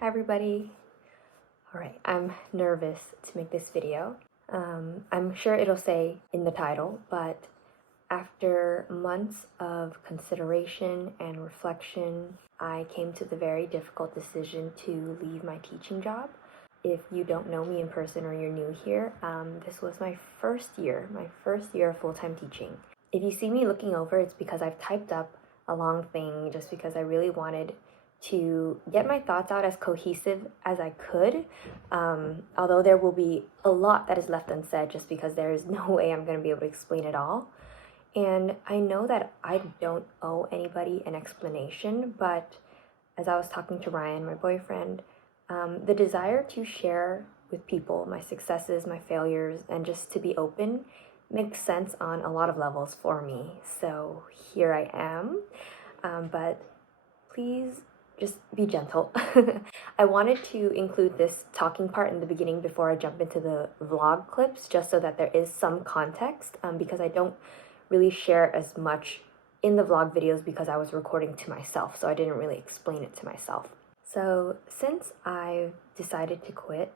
Hi everybody. Alright, I'm nervous to make this video. I'm sure it'll say in the title, but after months of consideration and reflection, I came to the very difficult decision to leave my teaching job. If you don't know me in person or you're new here, this was my first year of full-time teaching. If you see me looking over, it's because I've typed up a long thing just because I really wanted to get my thoughts out as cohesive as I could, although there will be a lot that is left unsaid just because there is no way I'm going to be able to explain it all. And I know that I don't owe anybody an explanation, but as I was talking to Ryan, my boyfriend, the desire to share with people my successes, my failures, and just to be open makes sense on a lot of levels for me. So here I am, but please just be gentle. I wanted to include this talking part in the beginning before I jump into the vlog clips, just so that there is some context, because I don't really share as much in the vlog videos because I was recording to myself, so I didn't really explain it to myself. So since I've decided to quit,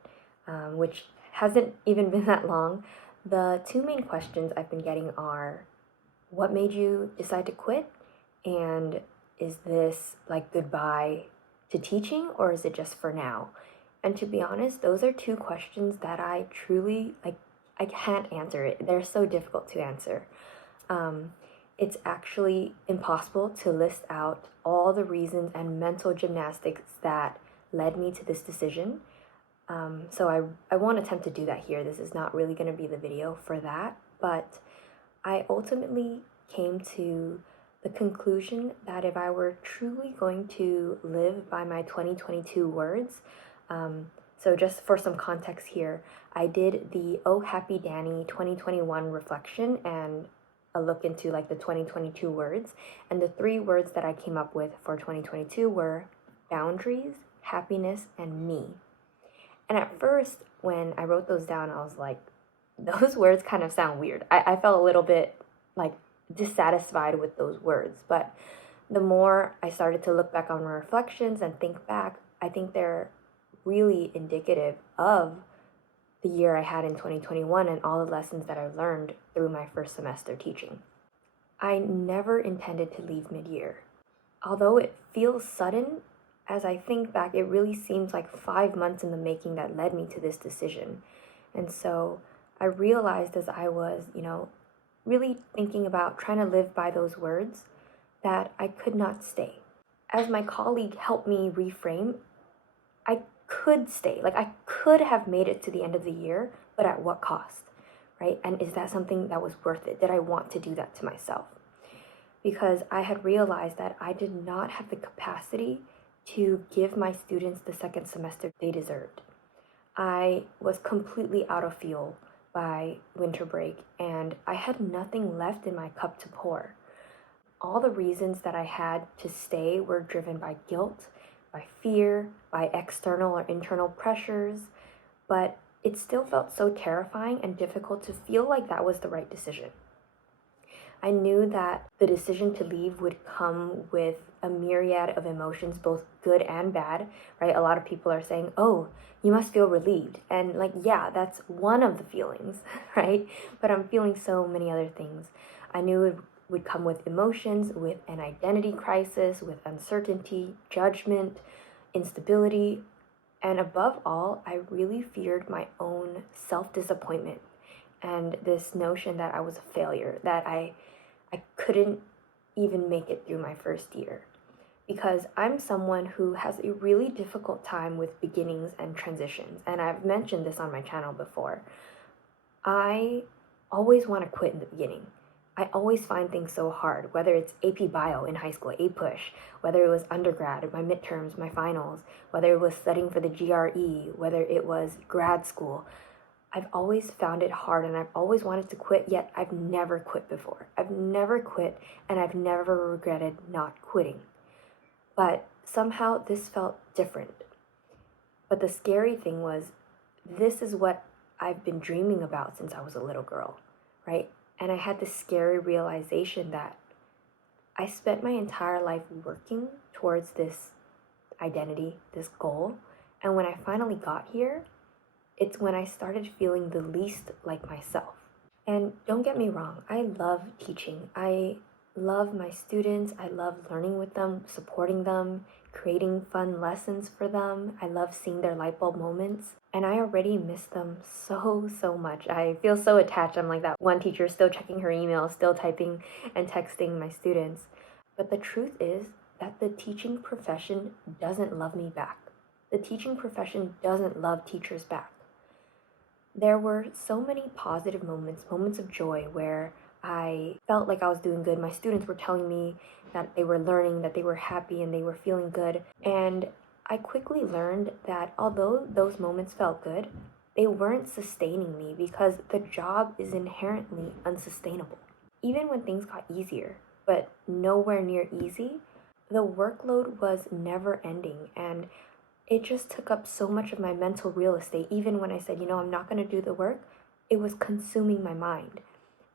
which hasn't even been that long, the two main questions I've been getting are, what made you decide to quit? And is this like goodbye to teaching, or is it just for now? And to be honest, those are two questions that I truly, I can't answer it. They're so difficult to answer. It's actually impossible to list out all the reasons and mental gymnastics that led me to this decision. So I won't attempt to do that here. This is not really going to be the video for that, but I ultimately came to the conclusion that if I were truly going to live by my 2022 words, so just for some context here, I did the Oh Happy Danny 2021 reflection and a look into like the 2022 words, and the three words that I came up with for 2022 were boundaries, happiness, and me. And at first, when I wrote those down, I was like, those words kind of sound weird. I felt a little bit like dissatisfied with those words, but the more I started to look back on my reflections and think back, I think they're really indicative of the year I had in 2021 and all the lessons that I learned through my first semester teaching. I never intended to leave mid-year. Although it feels sudden, as I think back, it really seems like 5 months in the making that led me to this decision. And so I realized as I was, really thinking about trying to live by those words, that I could not stay. As my colleague helped me reframe, I could stay. Like, I could have made it to the end of the year, but at what cost, right? And is that something that was worth it? Did I want to do that to myself? Because I had realized that I did not have the capacity to give my students the second semester they deserved. I was completely out of fuel by winter break, and I had nothing left in my cup to pour. All the reasons that I had to stay were driven by guilt, by fear, by external or internal pressures, but it still felt so terrifying and difficult to feel like that was the right decision. I knew that the decision to leave would come with a myriad of emotions, both good and bad, right? A lot of people are saying, oh, you must feel relieved. And yeah, that's one of the feelings, right? But I'm feeling so many other things. I knew it would come with emotions, with an identity crisis, with uncertainty, judgment, instability, and above all, I really feared my own self-disappointment and this notion that I was a failure, that I couldn't even make it through my first year. Because I'm someone who has a really difficult time with beginnings and transitions, and I've mentioned this on my channel before. I always want to quit in the beginning. I always find things so hard, whether it's AP Bio in high school, A-Push, whether it was undergrad, my midterms, my finals, whether it was studying for the GRE, whether it was grad school. I've always found it hard, and I've always wanted to quit, yet I've never quit before. I've never quit, and I've never regretted not quitting. But somehow this felt different. But the scary thing was, this is what I've been dreaming about since I was a little girl, right? And I had this scary realization that I spent my entire life working towards this identity, this goal, And when I finally got here, it's when I started feeling the least like myself. And don't get me wrong, I love teaching. I love my students. I love learning with them, supporting them, creating fun lessons for them. I love seeing their light bulb moments. And I already miss them so much. I feel so attached. I'm like that one teacher still checking her email, still typing and texting my students. But the truth is that the teaching profession doesn't love me back. The teaching profession doesn't love teachers back. There were so many positive moments of joy where I felt like I was doing good. My students were telling me that they were learning, that they were happy, and they were feeling good. And I quickly learned that although those moments felt good, they weren't sustaining me because the job is inherently unsustainable. Even when things got easier, but nowhere near easy, the workload was never ending, and it just took up so much of my mental real estate. Even when I said, I'm not going to do the work, it was consuming my mind.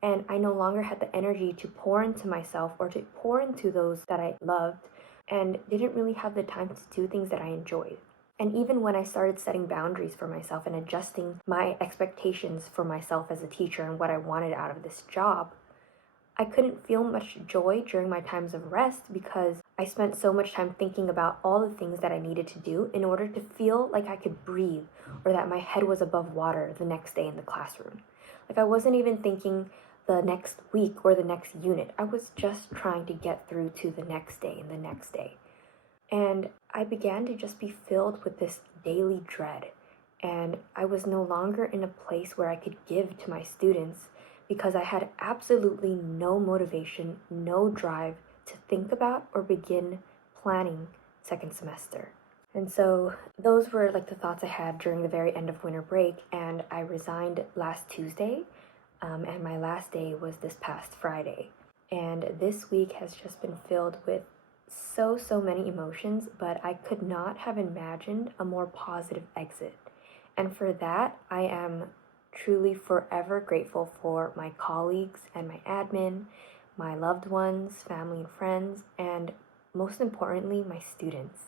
And I no longer had the energy to pour into myself or to pour into those that I loved, and didn't really have the time to do things that I enjoyed. And even when I started setting boundaries for myself and adjusting my expectations for myself as a teacher and what I wanted out of this job, I couldn't feel much joy during my times of rest because I spent so much time thinking about all the things that I needed to do in order to feel like I could breathe or that my head was above water the next day in the classroom. Like I wasn't even thinking the next week or the next unit. I was just trying to get through to the next day and the next day. And I began to just be filled with this daily dread. And I was no longer in a place where I could give to my students because I had absolutely no motivation, no drive to think about or begin planning second semester. And so those were like the thoughts I had during the very end of winter break, and I resigned last Tuesday, and my last day was this past Friday. And this week has just been filled with so many emotions, but I could not have imagined a more positive exit. And for that, I am truly forever grateful for my colleagues and my admin, my loved ones, family and friends, and most importantly, my students.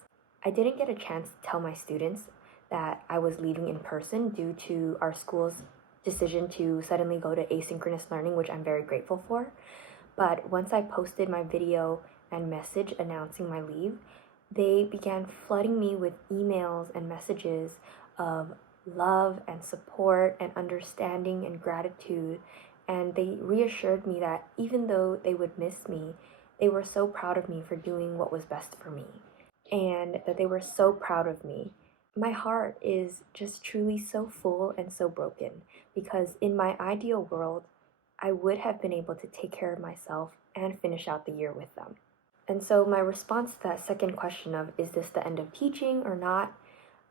I didn't get a chance to tell my students that I was leaving in person due to our school's decision to suddenly go to asynchronous learning, which I'm very grateful for. But once I posted my video and message announcing my leave, they began flooding me with emails and messages of love and support and understanding and gratitude. And they reassured me that even though they would miss me, they were so proud of me for doing what was best for me, and that they were so proud of me. My heart is just truly so full and so broken because in my ideal world, I would have been able to take care of myself and finish out the year with them. And so my response to that second question of, is this the end of teaching or not?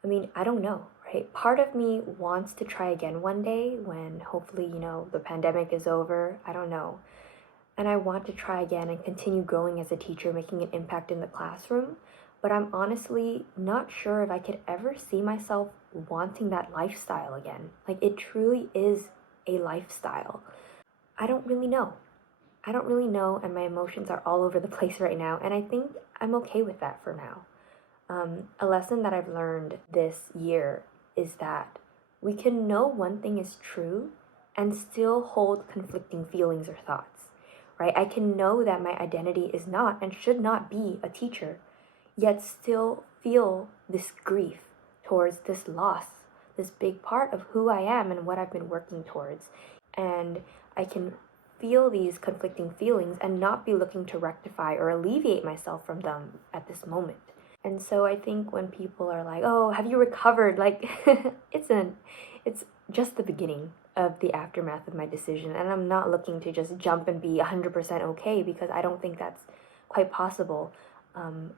I mean, I don't know, right? Part of me wants to try again one day when hopefully, the pandemic is over. I don't know. And I want to try again and continue growing as a teacher, making an impact in the classroom. But I'm honestly not sure if I could ever see myself wanting that lifestyle again. Like, it truly is a lifestyle. I don't really know. And my emotions are all over the place right now. And I think I'm okay with that for now. A lesson that I've learned this year is that we can know one thing is true and still hold conflicting feelings or thoughts, right? I can know that my identity is not and should not be a teacher, yet still feel this grief towards this loss, this big part of who I am and what I've been working towards. And I can feel these conflicting feelings and not be looking to rectify or alleviate myself from them at this moment. And so I think when people are like, oh, have you recovered? Like, it's just the beginning of the aftermath of my decision. And I'm not looking to just jump and be 100% okay, because I don't think that's quite possible,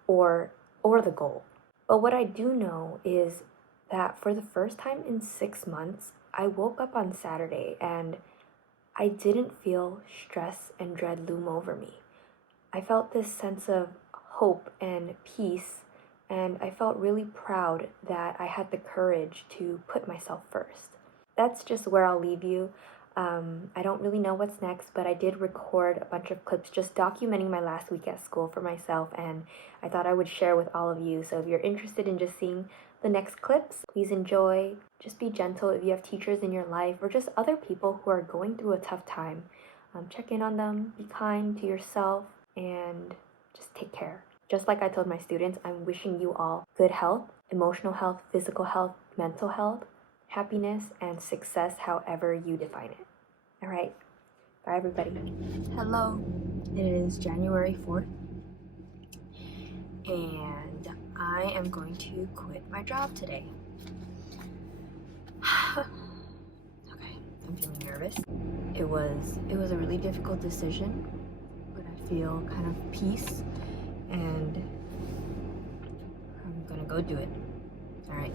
or the goal. But what I do know is that for the first time in 6 months, I woke up on Saturday and I didn't feel stress and dread loom over me. I felt this sense of hope and peace, and I felt really proud that I had the courage to put myself first. That's just where I'll leave you. I don't really know what's next, but I did record a bunch of clips just documenting my last week at school for myself, and I thought I would share with all of you. So if you're interested in just seeing the next clips. Please enjoy. Just be gentle if you have teachers in your life or just other people who are going through a tough time. Check in on them, be kind to yourself, and just take care. Just like I told my students, I'm wishing you all good health, emotional health, physical health, mental health, happiness, and success, however you define it. All right. Bye, everybody. Hello. It is January 4th, and I am going to quit my job today. Okay, I'm feeling nervous. It was a really difficult decision, but I feel kind of peace, and I'm gonna go do it. All right.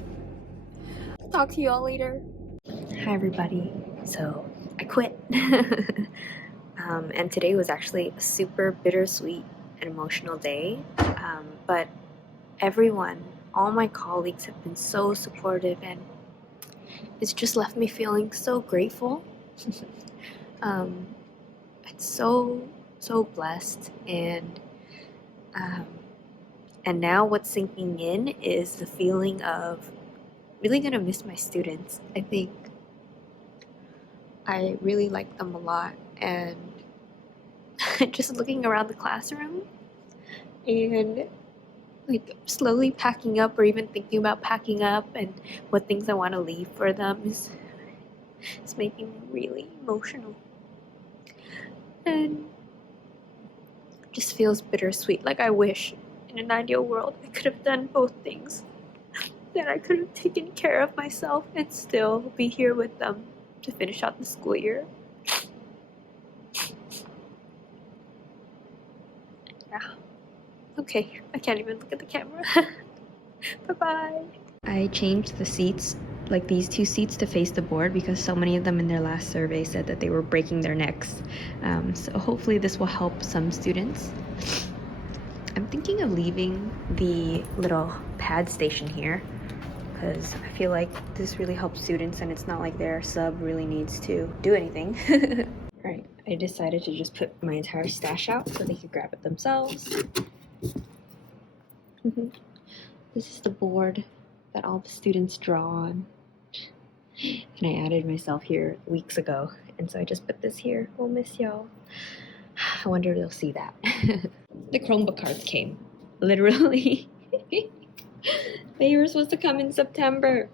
Talk to you all later. Hi, everybody. So I quit. And today was actually a super bittersweet and emotional day. But everyone, all my colleagues have been so supportive, and it's just left me feeling so grateful. It's so blessed, and now what's sinking in is the feeling of really gonna miss my students. I think I really like them a lot, and just looking around the classroom and like slowly packing up, or even thinking about packing up and what things I want to leave for them is making me really emotional, and just feels bittersweet. Like I wish in an ideal world I could have done both things, that I could have taken care of myself and still be here with them to finish out the school year. Yeah. Okay, I can't even look at the camera. Bye-bye. I changed the seats, like these two seats, to face the board because so many of them in their last survey said that they were breaking their necks. So hopefully this will help some students. I'm thinking of leaving the little pad station here because I feel like this really helps students, and it's not like their sub really needs to do anything. Alright, I decided to just put my entire stash out so they could grab it themselves. This is the board that all the students draw on. And I added myself here weeks ago, and so I just put this here. We'll miss y'all. I wonder if they'll see that. The Chromebook cards came. Literally. They were supposed to come in September.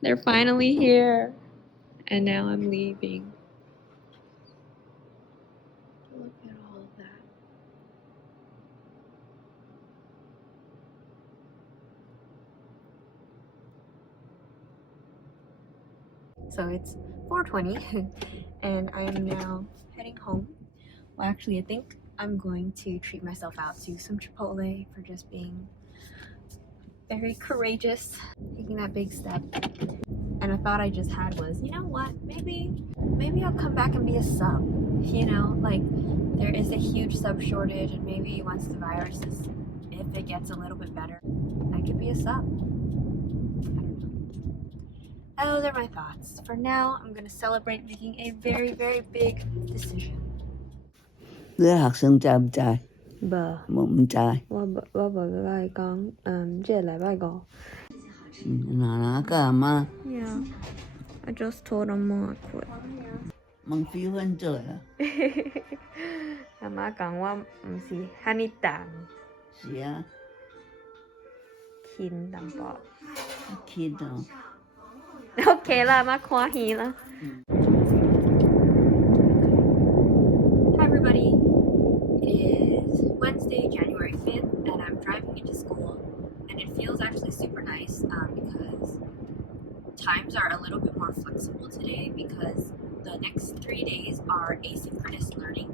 They're finally here. And now I'm leaving. Look at all of that. So it's 4:20 and I am now heading home. Well, actually, I think I'm going to treat myself out to some Chipotle for just being very courageous, taking that big step. And a thought I just had was, you know what, maybe I'll come back and be a sub. You know, like there is a huge sub shortage, and maybe once the virus is, if it gets a little bit better, I could be a sub. Those are my thoughts. For now, I'm gonna celebrate making a very, very big decision. Đứa học sinh trai không trai? Bờ. Một trai. Bờ vai con, chia lại vai gò. Nó cả mà. Yeah, I just told him more I quit. Mang phiếu hơn trời à? Má講我唔是哈尼蛋，是啊，輕淡薄。輕到。OK 啦，媽看戲啦。Hi everybody, it is Wednesday, January 5th, and I'm driving into school, and it feels actually super nice because times are a little bit more flexible today because the next 3 days are asynchronous learning.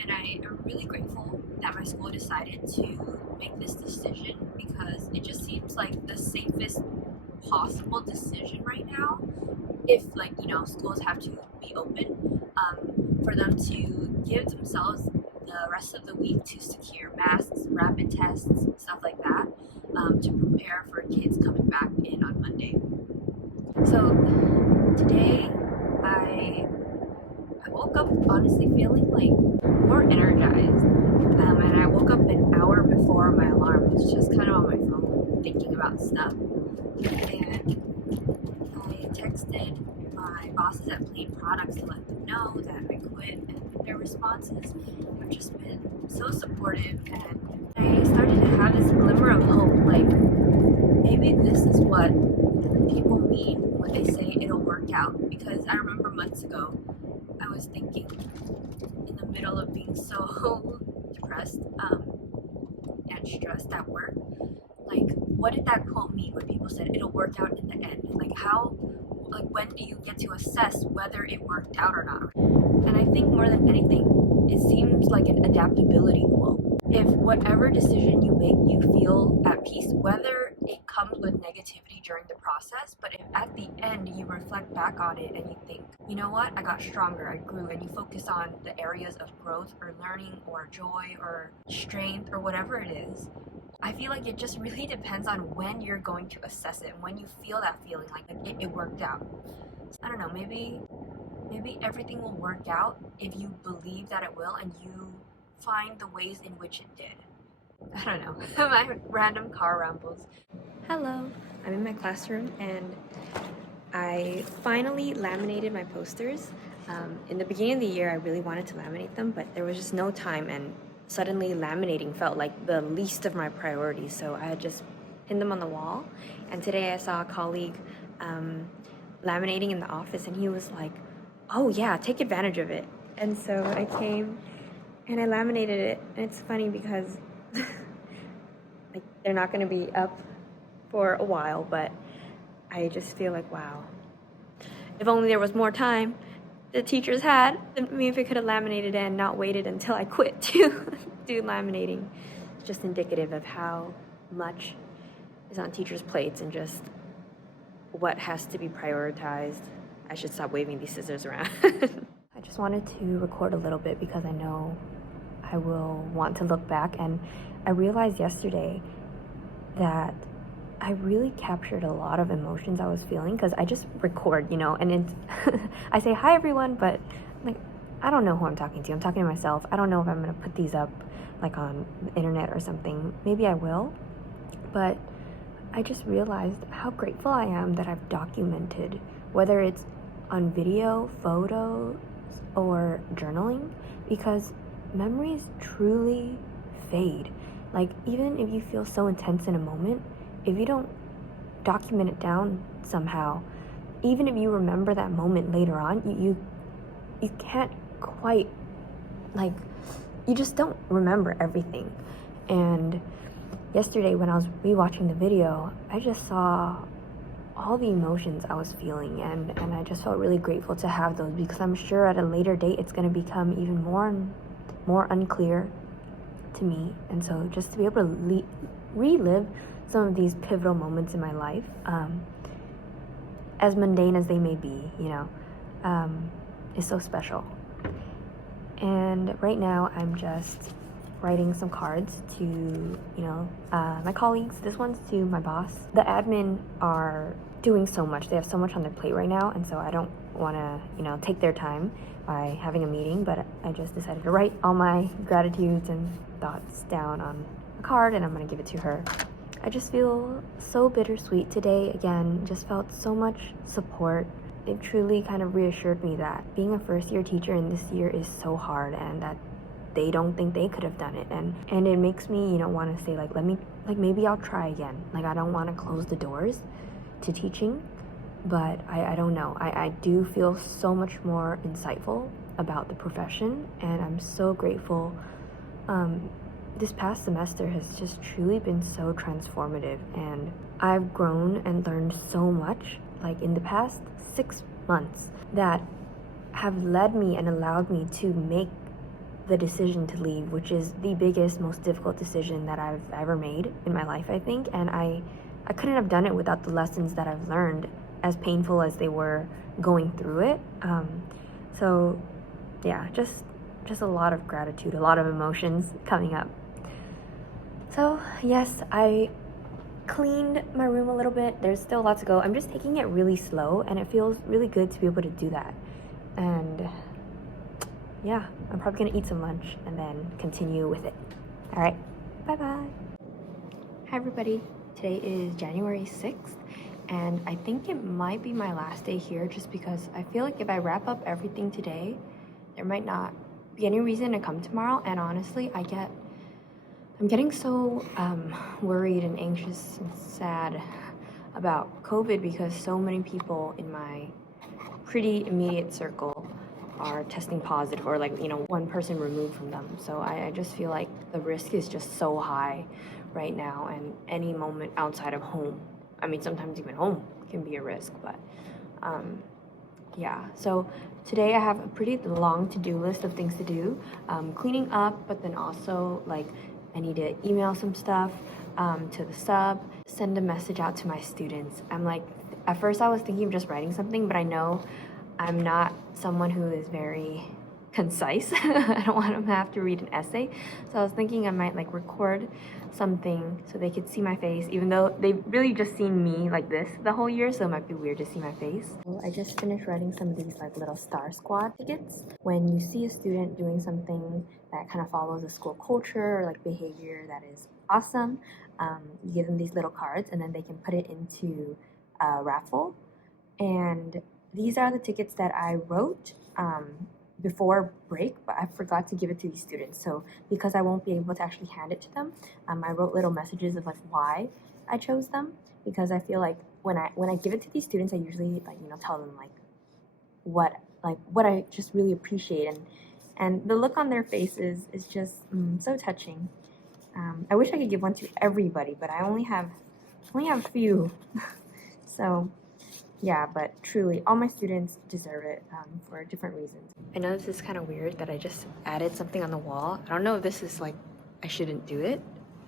And I am really grateful that my school decided to make this decision because it just seems like the safest possible decision right now. If, like, you know, schools have to be open, for them to give themselves the rest of the week to secure masks, rapid tests, stuff like that, to prepare for kids coming back in on Monday. So today I woke up honestly feeling like more energized, and I woke up an hour before my alarm was just kind of on my phone. thinking about stuff. And I texted my bosses at Plain Products to let them know that I quit, and their responses have just been so supportive, and I started to have this glimmer of hope, like maybe this is what people mean when they say it'll work out. Because I remember months ago I was thinking, in the middle of being so depressed and stressed at work, like what did that quote mean when people said it'll work out in the end? Like how, like when do you get to assess whether it worked out or not? And I think more than anything, it seems like an adaptability quote. If whatever decision you make, you feel at peace, whether it comes with negativity during the process, but if at the end you reflect back on it and you think, you know what, I got stronger, I grew, and you focus on the areas of growth or learning or joy or strength or whatever it is, I feel like it just really depends on when you're going to assess it, when you feel that feeling like it worked out. I don't know, maybe everything will work out if you believe that it will and you find the ways in which it did. I don't know. My random car rambles. Hello, I'm in my classroom and I finally laminated my posters. In the beginning of the year I really wanted to laminate them, but there was just no time, and suddenly laminating felt like the least of my priorities, so I had just pinned them on the wall. And today I saw a colleague laminating in the office, and he was like, oh yeah, take advantage of it. And so I came and I laminated it, and it's funny because like they're not going to be up for a while, but I just feel like, wow, if only there was more time the teachers had, then maybe I could have laminated and not waited until I quit to do laminating. It's just indicative of how much is on teachers' plates and just what has to be prioritized. I should stop waving these scissors around. I just wanted to record a little bit because I know I will want to look back, and I realized yesterday that I really captured a lot of emotions I was feeling because I just record, you know, and it's I say hi everyone, but like I don't know who I'm talking to. I'm talking to myself. I don't know if I'm gonna put these up like on the internet or something. Maybe I will, but I just realized how grateful I am that I've documented, whether it's on video, photos, or journaling, because memories truly fade. Like even if you feel so intense in a moment, if you don't document it down somehow, even if you remember that moment later on, you can't quite, like, you just don't remember everything. And yesterday when I was rewatching the video, I just saw all the emotions I was feeling, and I just felt really grateful to have those, because I'm sure at a later date it's going to become even more unclear to me. And so just to be able to relive some of these pivotal moments in my life, as mundane as they may be, you know, is so special. And right now I'm just writing some cards to, you know, my colleagues. This one's to my boss. The admin are doing so much. They have so much on their plate right now, and so I don't want to, you know, take their time by having a meeting, but I just decided to write all my gratitudes and thoughts down on a card, and I'm going to give it to her. I just feel so bittersweet today. Again, just felt so much support. It truly kind of reassured me that being a first-year teacher in this year is so hard, and that they don't think they could have done it. And it makes me, you know, want to say, like, maybe I'll try again. Like, I don't want to close the doors to teaching, but I don't know. I do feel so much more insightful about the profession, and I'm so grateful. This past semester has just truly been so transformative, and I've grown and learned so much, like in the past 6 months, that have led me and allowed me to make the decision to leave, which is the biggest, most difficult decision that I've ever made in my life, I think. And I couldn't have done it without the lessons that I've learned, as painful as they were going through it. So yeah, just a lot of gratitude, a lot of emotions coming up. So yes, I cleaned my room a little bit. There's still a lot to go. I'm just taking it really slow, and it feels really good to be able to do that. And yeah, I'm probably gonna eat some lunch and then continue with it. All right, bye-bye. Hi everybody. Today is January 6th, and I think it might be my last day here just because I feel like if I wrap up everything today, there might not be any reason to come tomorrow. And honestly, I'm getting so worried and anxious and sad about COVID because so many people in my pretty immediate circle are testing positive, or one person removed from them. So I just feel like the risk is just so high right now, and any moment outside of home, I mean sometimes even home can be a risk. But yeah, so today I have a pretty long to-do list of things to do, cleaning up, but then also I need to email some stuff to the sub, send a message out to my students. At first I was thinking of just writing something, but I know I'm not someone who is very concise. I don't want them to have to read an essay. So I was thinking I might record something so they could see my face, even though they've really just seen me like this the whole year, so it might be weird to see my face. So I just finished writing some of these little Star Squad tickets. When you see a student doing something that kind of follows a school culture or behavior that is awesome, you give them these little cards and then they can put it into a raffle. And these are the tickets that I wrote before break, but I forgot to give it to these students. So because I won't be able to actually hand it to them, I wrote little messages of why I chose them, because I feel like when I give it to these students, I usually tell them what I just really appreciate, and the look on their faces is just so touching. I wish I could give one to everybody, but I only have a few. So yeah, but truly, all my students deserve it for different reasons. I know this is kind of weird that I just added something on the wall. I don't know if this is I shouldn't do it,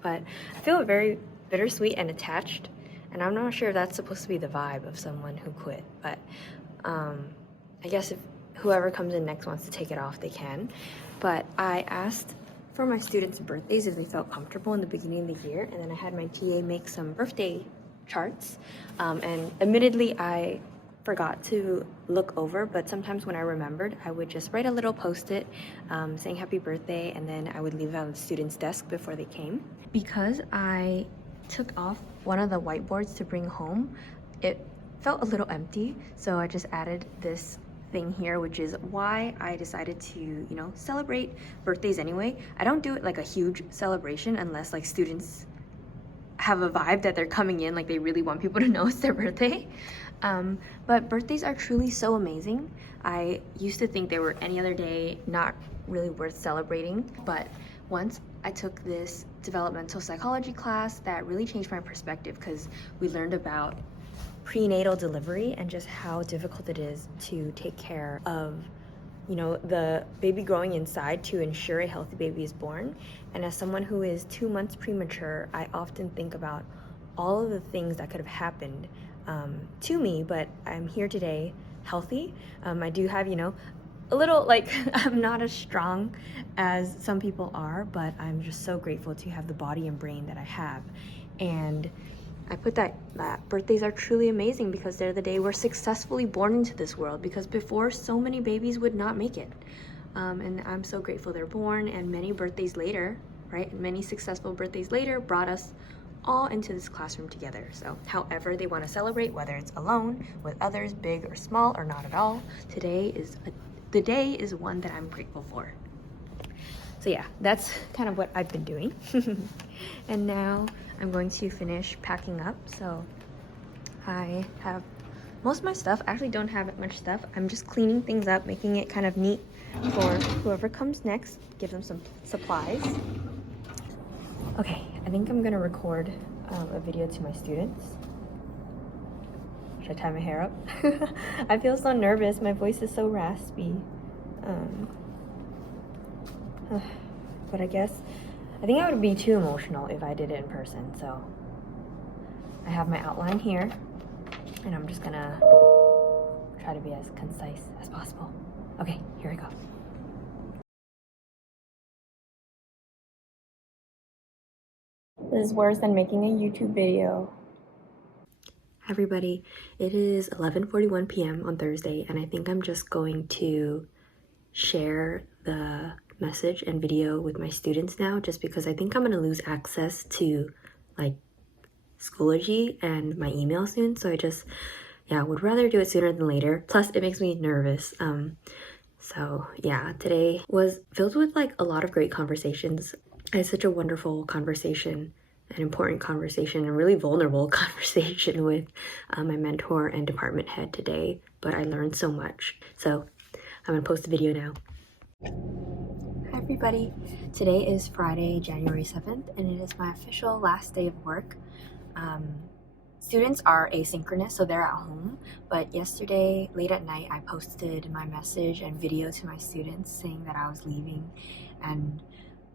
but I feel very bittersweet and attached, and I'm not sure if that's supposed to be the vibe of someone who quit, but I guess if whoever comes in next wants to take it off, they can. But I asked for my students' birthdays if they felt comfortable in the beginning of the year, and then I had my TA make some birthday charts, and admittedly I forgot to look over, but sometimes when I remembered, I would just write a little post-it saying happy birthday, and then I would leave it on the student's desk before they came. Because I took off one of the whiteboards to bring home, it felt a little empty, so I just added this thing here, which is why I decided to celebrate birthdays anyway. I don't do it like a huge celebration unless students have a vibe that they're coming in, they really want people to know it's their birthday. But birthdays are truly so amazing. I used to think they were any other day, not really worth celebrating. But once I took this developmental psychology class, that really changed my perspective, because we learned about prenatal delivery and just how difficult it is to take care of the baby growing inside to ensure a healthy baby is born. And as someone who is 2 months premature, I often think about all of the things that could have happened to me, but I'm here today healthy. I do have a little I'm not as strong as some people are, but I'm just so grateful to have the body and brain that I have. And I put that birthdays are truly amazing because they're the day we're successfully born into this world, because before, so many babies would not make it. And I'm so grateful they're born, and many birthdays later, right? Many successful birthdays later brought us all into this classroom together. So however they want to celebrate, whether it's alone, with others, big or small, or not at all, the day is one that I'm grateful for. So yeah, that's kind of what I've been doing. And now I'm going to finish packing up. So I have most of my stuff. I actually don't have much stuff. I'm just cleaning things up, making it kind of neat for whoever comes next, give them some supplies. Okay, I think I'm gonna record a video to my students. Should I tie my hair up? I feel so nervous. My voice is so raspy. But I think I would be too emotional if I did it in person. So I have my outline here, and I'm just gonna try to be as concise as possible. Okay, here we go. This is worse than making a YouTube video. Hi everybody, it is 11:41 p.m. on Thursday, and I think I'm just going to share the message and video with my students now, just because I think I'm going to lose access to Schoology and my email soon, so I just, yeah, would rather do it sooner than later. Plus, it makes me nervous. So yeah, today was filled with like a lot of great conversations. I had such a wonderful conversation, an important conversation, a really vulnerable conversation with my mentor and department head today, but I learned so much. So I'm gonna post a video now. Hi everybody, today is Friday, January 7th, and it is my official last day of work. Students are asynchronous, so they're at home, but yesterday, late at night, I posted my message and video to my students saying that I was leaving, and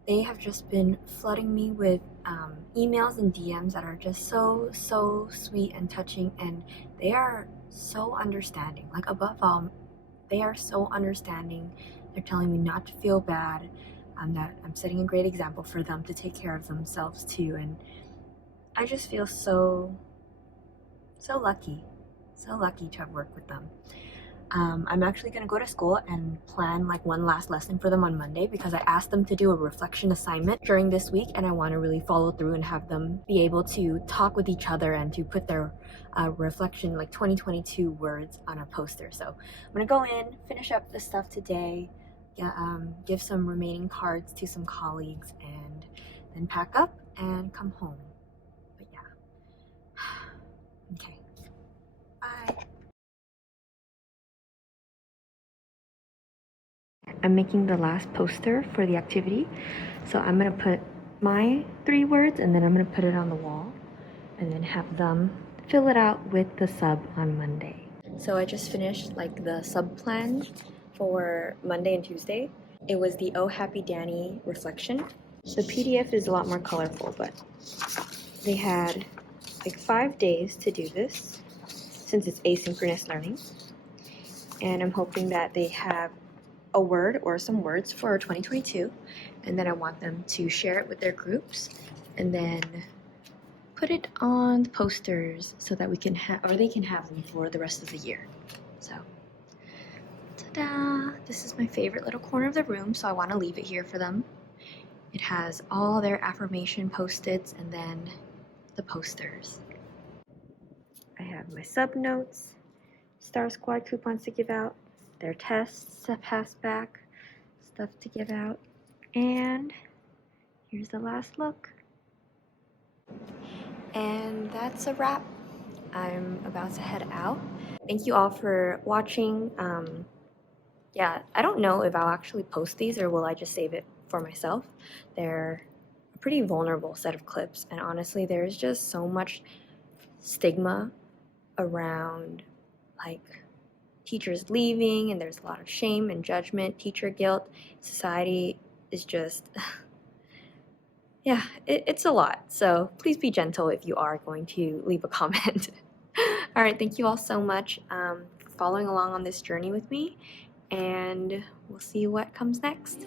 they have just been flooding me with emails and DMs that are just so sweet and touching, and they are so understanding. Like, above all, they are so understanding. They're telling me not to feel bad, that I'm setting a great example for them to take care of themselves too, and I just feel so lucky to have worked with them. I'm actually going to go to school and plan like one last lesson for them on Monday, because I asked them to do a reflection assignment during this week, and I want to really follow through and have them be able to talk with each other and to put their reflection, like 2022 words, on a poster. So I'm going to go in, finish up this stuff today, give some remaining cards to some colleagues, and then pack up and come home. But yeah. Okay. Bye. I'm making the last poster for the activity. So I'm gonna put my 3 words, and then I'm gonna put it on the wall and then have them fill it out with the sub on Monday. So I just finished like the sub plan for Monday and Tuesday. It was the Oh Happy Danny reflection. The PDF is a lot more colorful, but they had like 5 days to do this since it's asynchronous learning. And I'm hoping that they have a word or some words for 2022, and then I want them to share it with their groups and then put it on the posters so that we can have, or they can have them for the rest of the year. So, ta-da! This is my favorite little corner of the room, so I want to leave it here for them. It has all their affirmation post-its and then the posters. I have my sub notes, Star Squad coupons to give out, their tests to pass back, stuff to give out, and here's the last look. And that's a wrap. I'm about to head out. Thank you all for watching. Yeah, I don't know if I'll actually post these or will I just save it for myself. They're a pretty vulnerable set of clips, and honestly, there's just so much stigma around like teachers leaving, and there's a lot of shame and judgment, teacher guilt. Society is just, yeah, it's a lot. So please be gentle if you are going to leave a comment. All right, thank you all so much for following along on this journey with me, and we'll see what comes next.